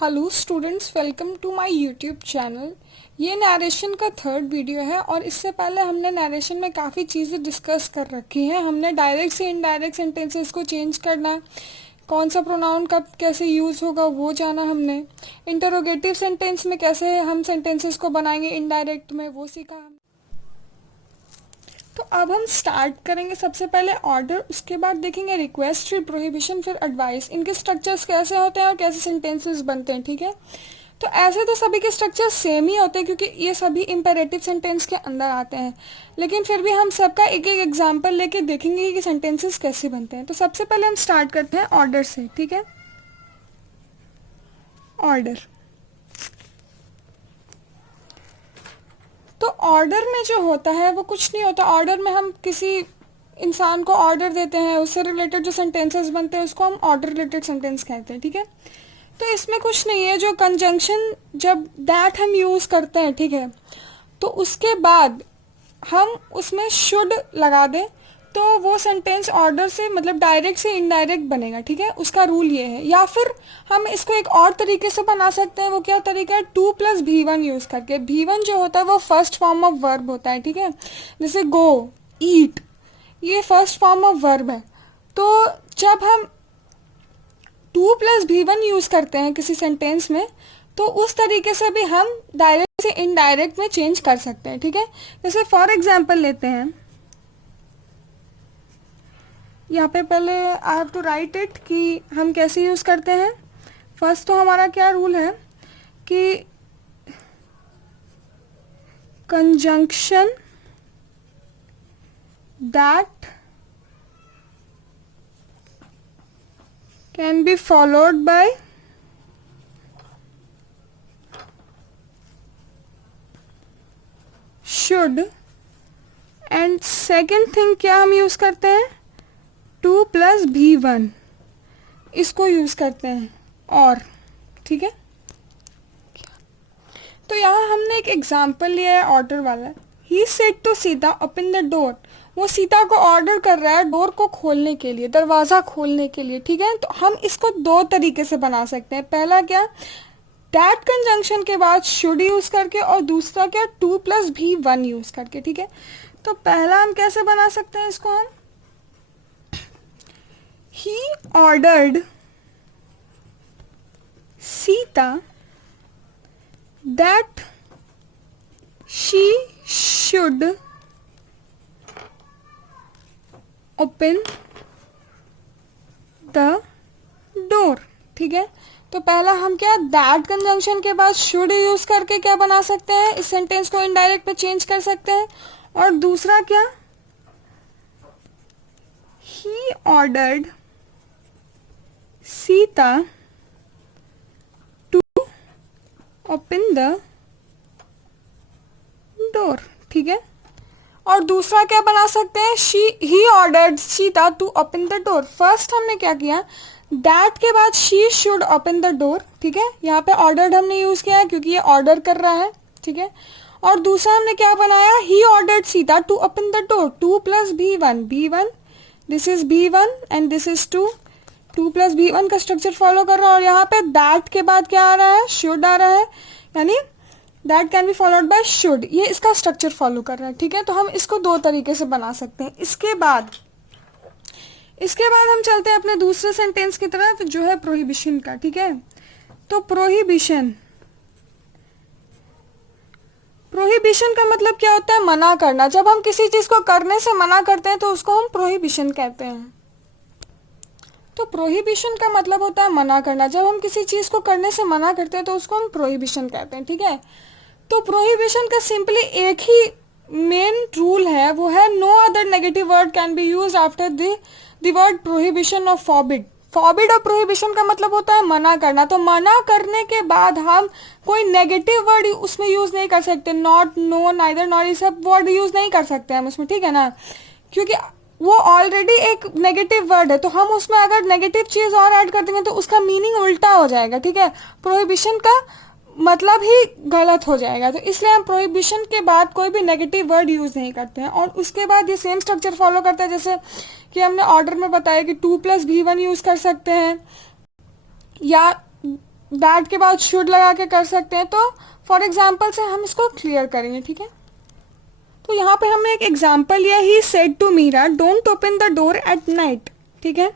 Hello students, welcome to my YouTube channel. ये narration का third video है और इससे पहले हमने नरेशन में काफ़ी चीज़ें डिस्कस कर रखी हैं। हमने डायरेक्ट से इनडायरेक्ट सेंटेंसेस को चेंज करना, कौन सा प्रोनाउन कब कैसे यूज़ होगा वो जाना हमने। इंटरोगेटिव सेंटेंस में कैसे हम सेंटेंसेस को बनाएंगे इनडायरेक्ट में वो सीखा हमने। तो अब हम स्टार्ट करेंगे सबसे पहले ऑर्डर, उसके बाद देखेंगे रिक्वेस्ट, फिर प्रोहिबिशन, फिर एडवाइस। इनके स्ट्रक्चर्स कैसे होते हैं और कैसे सेंटेंसेस बनते हैं, ठीक है। तो ऐसे तो सभी के स्ट्रक्चर सेम ही होते हैं क्योंकि ये सभी इम्पेरेटिव सेंटेंस के अंदर आते हैं, लेकिन फिर भी हम सबका एक एक एग्जाम्पल लेके देखेंगे कि सेंटेंसेस कैसे बनते हैं। तो सबसे पहले हम स्टार्ट करते हैं ऑर्डर से, ठीक है। ऑर्डर, तो ऑर्डर में जो होता है वो कुछ नहीं होता। ऑर्डर में हम किसी इंसान को ऑर्डर देते हैं, उससे रिलेटेड जो सेंटेंसेस बनते हैं उसको हम ऑर्डर रिलेटेड सेंटेंस कहते हैं, ठीक है। तो इसमें कुछ नहीं है, जो कंजंक्शन जब दैट हम यूज़ करते हैं, ठीक है, तो उसके बाद हम उसमें शुड लगा दें तो वो सेंटेंस ऑर्डर से मतलब डायरेक्ट से इनडायरेक्ट बनेगा, ठीक है। उसका रूल ये है। या फिर हम इसको एक और तरीके से बना सकते हैं। वो क्या तरीका है? 2+V1 यूज़ करके। V1 जो होता है वो फर्स्ट फॉर्म ऑफ वर्ब होता है, ठीक है। जैसे गो, ईट, ये फर्स्ट फॉर्म ऑफ वर्ब है। तो जब हम 2+V1 यूज़ करते हैं किसी सेंटेंस में तो उस तरीके से भी हम डायरेक्ट से इनडायरेक्ट में चेंज कर सकते हैं, ठीक है। जैसे फॉर एग्जाम्पल लेते हैं, यहाँ पे पहले I have to write it कि हम कैसे यूज़ करते हैं। फर्स्ट तो हमारा क्या रूल है कि conjunction that can be followed by should, and second thing क्या हम यूज़ करते हैं? 2+V1 इसको यूज़ करते हैं और, ठीक है। तो यहाँ हमने एक एग्जाम्पल लिया है ऑर्डर वाला। He said to Sita open the door. वो सीता को ऑर्डर कर रहा है डोर को खोलने के लिए, दरवाज़ा खोलने के लिए, ठीक है। तो हम इसको दो तरीके से बना सकते हैं। पहला क्या, दैट कंजंक्शन के बाद शुड यूज़ करके, और दूसरा क्या, 2+V1 यूज़ करके, ठीक है। तो पहला हम कैसे बना सकते हैं इसको? हम He ordered Sita that she should open the door, ठीक है। तो पहला हम क्या, दैट कंजंक्शन के बाद शुड यूज करके क्या बना सकते हैं, इस सेंटेंस को इनडायरेक्ट में चेंज कर सकते हैं। और दूसरा क्या, he ordered Sita to open the door, ठीक है। और दूसरा क्या बना सकते हैं, he ordered Sita to open the door. First हमने क्या किया, दैट के बाद she should open the door, ठीक है। यहाँ पे ऑर्डर्ड हमने यूज किया है क्योंकि ये ऑर्डर कर रहा है, ठीक है। और दूसरा हमने क्या बनाया, he ordered Sita to open the door. 2+V1, V1, this is V1 and this is 2, 2+V1 का स्ट्रक्चर फॉलो कर रहा है। और यहाँ पे दैट के बाद क्या आ रहा है, शुड आ रहा है, यानी that can be followed by should, ये इसका स्ट्रक्चर फॉलो कर रहा है, ठीक है। तो हम इसको दो तरीके से बना सकते हैं। इसके बाद हम चलते हैं अपने दूसरे सेंटेंस की तरफ जो है प्रोहिबिशन का, ठीक है। तो प्रोहिबिशन का मतलब क्या होता है, मना करना। जब हम किसी चीज को करने से मना करते हैं तो उसको हम प्रोहिबिशन कहते हैं। तो प्रोहिबिशन का मतलब होता है मना करना। जब हम किसी चीज को करने से मना करते हैं तो उसको हम प्रोहिबिशन कहते हैं, ठीक है। तो प्रोहिबिशन का सिंपली एक ही मेन रूल है, वो है no other negative word can be used after the word prohibition और फॉरबिड। फॉरबिड और प्रोहिबिशन का मतलब होता है मना करना। तो मना करने के बाद हम कोई नेगेटिव वर्ड उसमें यूज नहीं कर सकते। नॉट, नो, नाइदर, नॉट, ये सब वर्ड यूज नहीं कर सकते हम उसमें, ठीक है ना, क्योंकि वो ऑलरेडी एक नेगेटिव वर्ड है। तो हम उसमें अगर नेगेटिव चीज और ऐड कर देंगे तो उसका मीनिंग उल्टा हो जाएगा, ठीक है। प्रोहिबिशन का मतलब ही गलत हो जाएगा। तो इसलिए हम प्रोहिबिशन के बाद कोई भी नेगेटिव वर्ड यूज नहीं करते हैं। और उसके बाद ये सेम स्ट्रक्चर फॉलो करता है जैसे कि हमने ऑर्डर में बताया कि 2+V1 यूज कर सकते हैं, या दैट के बाद शुड लगा के कर सकते हैं। तो फॉर एग्जाम्पल से हम इसको क्लियर करेंगे, ठीक है। तो यहाँ पे हमने एक एग्जाम्पल लिया, he said to Meera don't open the door at night, ठीक है।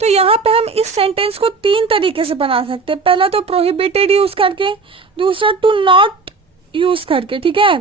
तो यहाँ पे हम इस सेंटेंस को 3 तरीके से बना सकते हैं। पहला तो प्रोहिबिटेड यूज करके, दूसरा टू नॉट यूज करके, ठीक है,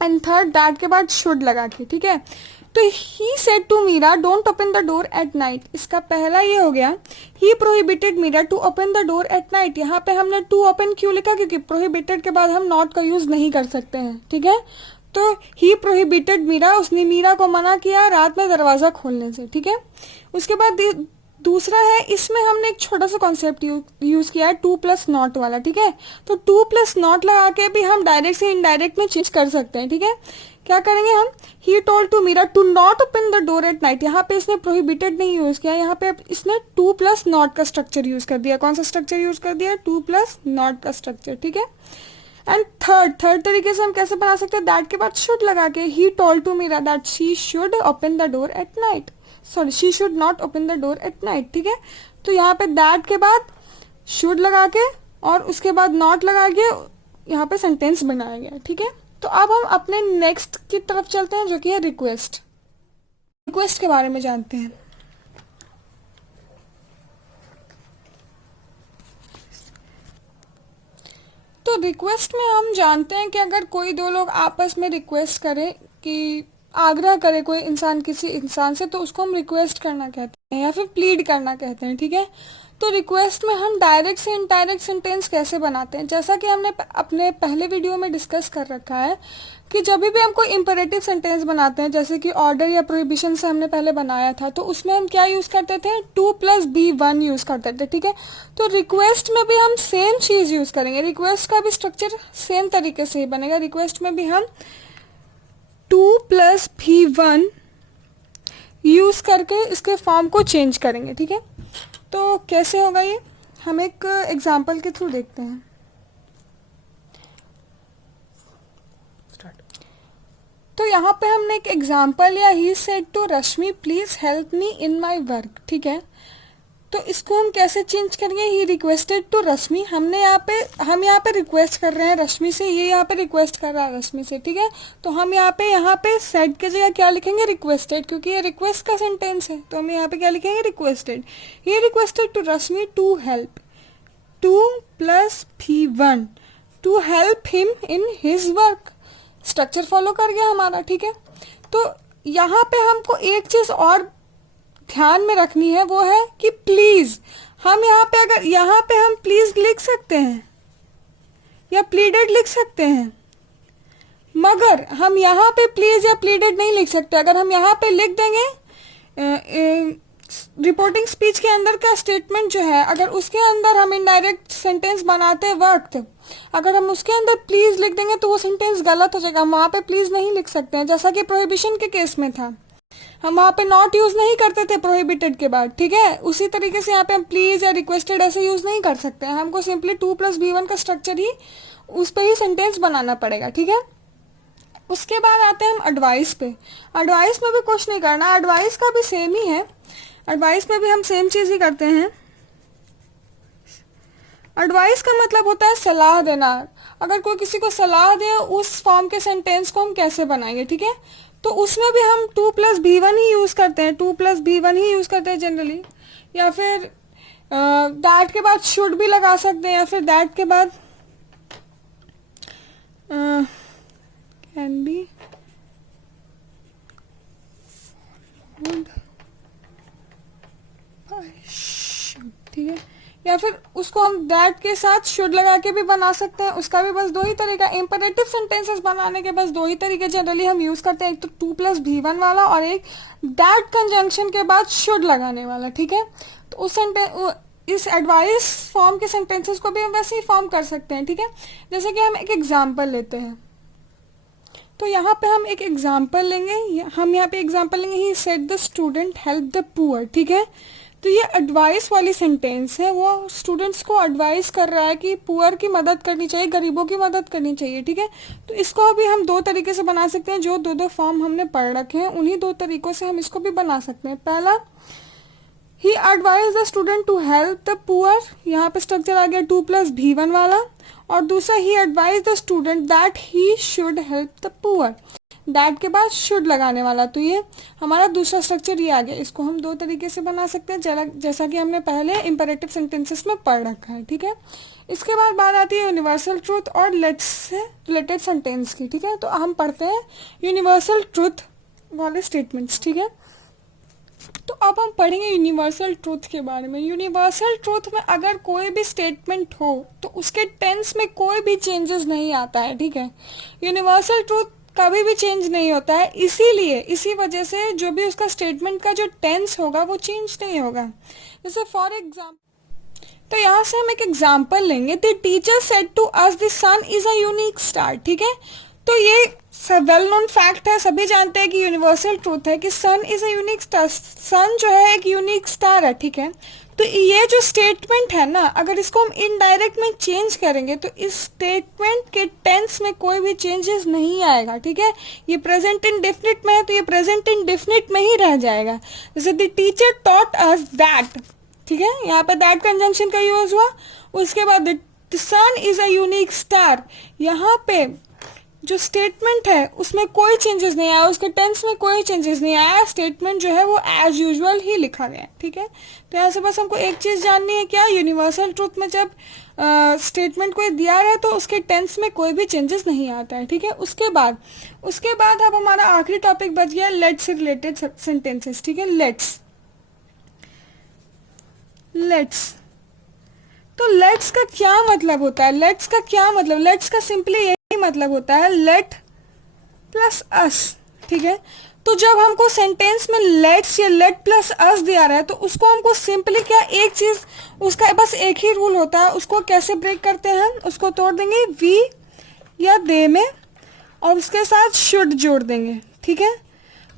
एंड थर्ड दैट के बाद शुड लगा के, ठीक है। तो he said to Meera don't open the door at night, इसका पहला ये हो गया, he prohibited Meera to open the door at night. यहाँ पे हमने टू ओपन क्यों लिखा, क्योंकि प्रोहिबिटेड के बाद हम नॉट का यूज नहीं कर सकते हैं, ठीक है। तो ही प्रोहिबिटेड मीरा, उसने मीरा को मना किया रात में दरवाजा खोलने से, ठीक है। उसके बाद दूसरा है, इसमें हमने एक छोटा सा कॉन्सेप्ट यूज किया है, टू प्लस नॉट वाला, ठीक है। तो टू प्लस नॉट लगा के भी हम डायरेक्ट से इनडायरेक्ट में चेंज कर सकते हैं, ठीक है। क्या करेंगे हम, he told to Meera to not open the door at night, यहाँ पे इसने प्रोहिबिटेड नहीं यूज किया, यहाँ पे इसने टू प्लस नॉट का स्ट्रक्चर यूज कर दिया। कौन सा स्ट्रक्चर यूज कर दिया, टू प्लस नॉट का स्ट्रक्चर, ठीक है। एंड थर्ड तरीके से हम कैसे बना सकते हैं, दैट के बाद शुड लगा के, he told to Meera that she should open the door at night, sorry she should not open the door at night, ठीक है। तो यहाँ पे दैट के बाद शुड लगा के और उसके बाद नॉट लगा के यहाँ पे सेंटेंस बनाया गया, ठीक है। तो अब हम अपने नेक्स्ट की तरफ चलते हैं, जो कि है रिक्वेस्ट। रिक्वेस्ट के बारे में जानते हैं। तो रिक्वेस्ट में हम जानते हैं कि अगर कोई दो लोग आपस में रिक्वेस्ट करें, कि आग्रह करे कोई इंसान किसी इंसान से, तो उसको हम रिक्वेस्ट करना कहते हैं या फिर प्लीड करना कहते हैं, ठीक है। तो रिक्वेस्ट में हम डायरेक्ट से इनडायरेक्ट सेंटेंस कैसे बनाते हैं, जैसा कि हमने अपने पहले वीडियो में डिस्कस कर रखा है कि जब भी हम कोई इंपेरेटिव सेंटेंस बनाते हैं, जैसे कि ऑर्डर या प्रोहिबिशन से हमने पहले बनाया था, तो उसमें हम क्या यूज़ करते थे, 2+B1 यूज़ करते थे, ठीक है। तो रिक्वेस्ट में भी हम सेम चीज़ यूज़ करेंगे, रिक्वेस्ट का भी स्ट्रक्चर सेम तरीके से ही बनेगा। रिक्वेस्ट में भी हम 2+B1 यूज़ करके इसके फॉर्म को चेंज करेंगे, ठीक है। तो कैसे होगा ये, हम एक एग्जाम्पल के थ्रू देखते हैं। तो यहाँ पे हमने एक एग्जाम्पल लिया, he said to Rashmi please help me in my work, ठीक है। तो इसको हम कैसे चेंज करेंगे, ही रिक्वेस्टेड टू रश्मि, हम यहाँ पे रिक्वेस्ट कर रहे हैं रश्मि से, ये यहाँ पे रिक्वेस्ट कर रहा है रश्मि से, ठीक है। तो हम यहाँ पे सेड के जगह क्या लिखेंगे, रिक्वेस्टेड, क्योंकि ये रिक्वेस्ट का सेंटेंस है, तो हम यहाँ पे क्या लिखेंगे, requested. He requested to Rashmi to help, 2+B1 to help him in his work, structure follow कर गया हमारा, ठीक है। तो यहाँ पे हमको एक चीज और ध्यान में रखनी है, वो है कि प्लीज, हम यहाँ पे हम प्लीज लिख सकते हैं या प्लीडेड लिख सकते हैं, मगर हम यहाँ पे प्लीज या प्लीडेड नहीं लिख सकते। अगर हम यहाँ पे लिख देंगे रिपोर्टिंग स्पीच के अंदर का स्टेटमेंट जो है, अगर उसके अंदर हम इनडायरेक्ट सेंटेंस बनाते वक्त अगर हम उसके अंदर प्लीज लिख देंगे तो वो सेंटेंस गलत हो जाएगा, हम वहाँ पे प्लीज नहीं लिख सकते हैं। जैसा कि प्रोहिबिशन के केस में था, हम वहाँ पे नॉट यूज नहीं करते थे प्रोहिबिटेड के बाद, ठीक है। उसी तरीके से यहाँ पे हम प्लीज या रिक्वेस्टेड ऐसे यूज नहीं कर सकते हैं, हमको सिंपली 2+B1 का स्ट्रक्चर ही उस पर ही सेंटेंस बनाना पड़ेगा, ठीक है। उसके बाद आते हैं हम एडवाइस पे। एडवाइस में भी कुछ नहीं करना, एडवाइस का भी सेम ही है, एडवाइस में भी हम सेम चीज ही करते हैं। एडवाइस का मतलब होता है सलाह देना। अगर कोई किसी को सलाह दे, उस फॉर्म के सेंटेंस को हम कैसे बनाएंगे, ठीक है। तो उसमें भी हम 2+B1 ही यूज करते हैं, 2+B1 ही यूज करते हैं जनरली, या फिर दैट के बाद शुड भी लगा सकते हैं, या फिर दैट के बाद कैन बी ठीक है, या फिर उसको हम दैट के साथ शुड लगा के भी बना सकते हैं। उसका भी बस दो ही तरीका, इंपेरेटिव सेंटेंसेस बनाने के बस दो ही तरीके जनरली हम यूज करते हैं, एक तो 2+B1 वाला और एक दैट कंजंक्शन के बाद शुड लगाने वाला, ठीक है। तो इस एडवाइस फॉर्म के सेंटेंसेस को भी हम वैसे ही फॉर्म कर सकते हैं, ठीक है। जैसे कि हम एक एग्जाम्पल लेते हैं, तो यहाँ पे हम एक एग्जाम्पल लेंगे, हम यहाँ पे एग्जाम्पल लेंगे, he said the student help the poor, ठीक है। तो ये एडवाइस वाली सेंटेंस है, वो स्टूडेंट्स को एडवाइस कर रहा है कि पुअर की मदद करनी चाहिए, गरीबों की मदद करनी चाहिए, ठीक है। तो इसको अभी हम दो तरीके से बना सकते हैं, जो दो फॉर्म हमने पढ़ रखे हैं उन्हीं दो तरीकों से हम इसको भी बना सकते हैं। पहला, he advise the student to help the poor, यहाँ पे स्ट्रक्चर आ गया 2+V1 वाला, और दूसरा he advise the student that he should help the poor, that के बाद शुड लगाने वाला, तो ये हमारा दूसरा स्ट्रक्चर ये आ गया। इसको हम दो तरीके से बना सकते हैं जैसा कि हमने पहले इंपेरेटिव सेंटेंसेस में पढ़ रखा है, ठीक है। इसके बाद बात आती है यूनिवर्सल ट्रूथ और लेट्स से रिलेटेड सेंटेंस की, ठीक है। तो हम पढ़ते हैं यूनिवर्सल ट्रूथ वाले स्टेटमेंट्स, ठीक है। तो अब हम पढ़ेंगे यूनिवर्सल ट्रूथ के बारे में। यूनिवर्सल ट्रूथ में अगर कोई भी स्टेटमेंट हो तो उसके टेंस में कोई भी चेंजेस नहीं आता है, ठीक है। यूनिवर्सल ट्रूथ कभी भी चेंज नहीं होता है, इसीलिए इसी वजह से जो भी उसका स्टेटमेंट का जो टेंस होगा वो चेंज नहीं होगा। जैसे फॉर एग्जाम्पल, तो यहाँ से हम एक एग्जाम्पल लेंगे, the teacher said to us the sun is a unique star, ठीक है। तो ये वेल नोन फैक्ट है, सभी जानते हैं कि यूनिवर्सल ट्रूथ है कि सन इज अ यूनिक स्टार, सन जो है एक यूनिक स्टार है, ठीक है। तो ये जो स्टेटमेंट है ना, अगर इसको हम इनडायरेक्ट में चेंज करेंगे तो इस स्टेटमेंट के टेंस में कोई भी चेंजेस नहीं आएगा, ठीक है। ये प्रेजेंट इंडेफिनिट में है तो ये प्रेजेंट इंडेफिनिट में ही रह जाएगा। जैसे the teacher taught us that, ठीक है, यहाँ पे दैट कंजंक्शन का यूज हुआ। उसके बाद the sun is a unique star, यहाँ पे जो स्टेटमेंट है उसमें कोई चेंजेस नहीं आया, उसके टेंस में कोई चेंजेस नहीं आया, स्टेटमेंट जो है वो एज यूजुअल ही लिखा गया है, ठीक है। तो यहाँ से बस हमको एक चीज़ जाननी है, क्या यूनिवर्सल ट्रूथ में जब स्टेटमेंट कोई दिया रहा है तो उसके टेंस में कोई भी चेंजेस नहीं आता है, ठीक है। उसके बाद अब हमारा आखिरी टॉपिक बच गया लेट्स से रिलेटेड सेंटेंसेस, ठीक है। लेट्स तो लेट्स का क्या मतलब होता है? लेट्स का सिंपली यही मतलब होता है लेट प्लस अस, ठीक है। तो जब हमको सेंटेंस में लेट्स या लेट प्लस अस दिया रहा है तो उसको हमको सिंपली क्या, एक चीज, उसका बस एक ही रूल होता है, उसको कैसे ब्रेक करते हैं, उसको तोड़ देंगे वी या दे में और उसके साथ शुड जोड़ देंगे, ठीक है।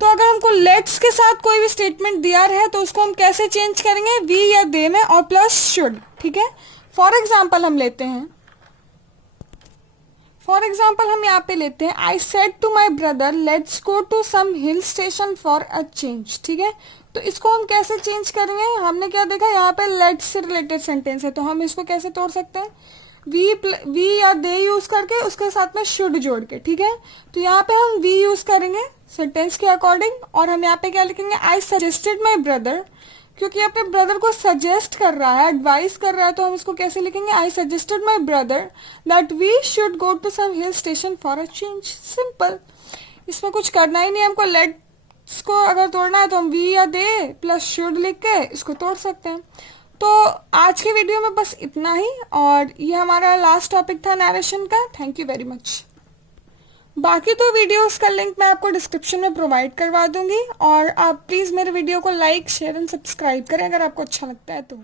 तो अगर हमको लेट्स के साथ कोई भी स्टेटमेंट दिया है तो उसको हम कैसे चेंज करेंगे, वी या दे में और प्लस शुड, ठीक है। फॉर एग्जाम्पल हम लेते हैं, हम यहाँ पे लेते हैं I said to my brother let's go to some hill station for a change, ठीक है। तो इसको हम कैसे चेंज करेंगे, हमने क्या देखा, यहाँ पे लेट्स से रिलेटेड सेंटेंस है तो हम इसको कैसे तोड़ सकते हैं, वी या दे यूज करके उसके साथ में शुड जोड़ के, ठीक है। तो यहाँ पे हम वी यूज करेंगे सेंटेंस के अकॉर्डिंग, और हम यहाँ पे क्या लिखेंगे, आई सजेस्टेड माई ब्रदर, क्योंकि अपने ब्रदर को सजेस्ट कर रहा है, एडवाइस कर रहा है, तो हम इसको कैसे लिखेंगे, I suggested my brother that we should go to some hill station for a change. Simple, इसमें कुछ करना ही नहीं, हमको लेट्स को अगर तोड़ना है तो हम वी या दे प्लस शुड लिख के इसको तोड़ सकते हैं। तो आज के वीडियो में बस इतना ही, और ये हमारा लास्ट टॉपिक था नरेशन का। Thank you very much. बाकी तो वीडियोस का लिंक मैं आपको डिस्क्रिप्शन में प्रोवाइड करवा दूंगी, और आप प्लीज़ मेरे वीडियो को लाइक, शेयर एंड सब्सक्राइब करें अगर आपको अच्छा लगता है तो।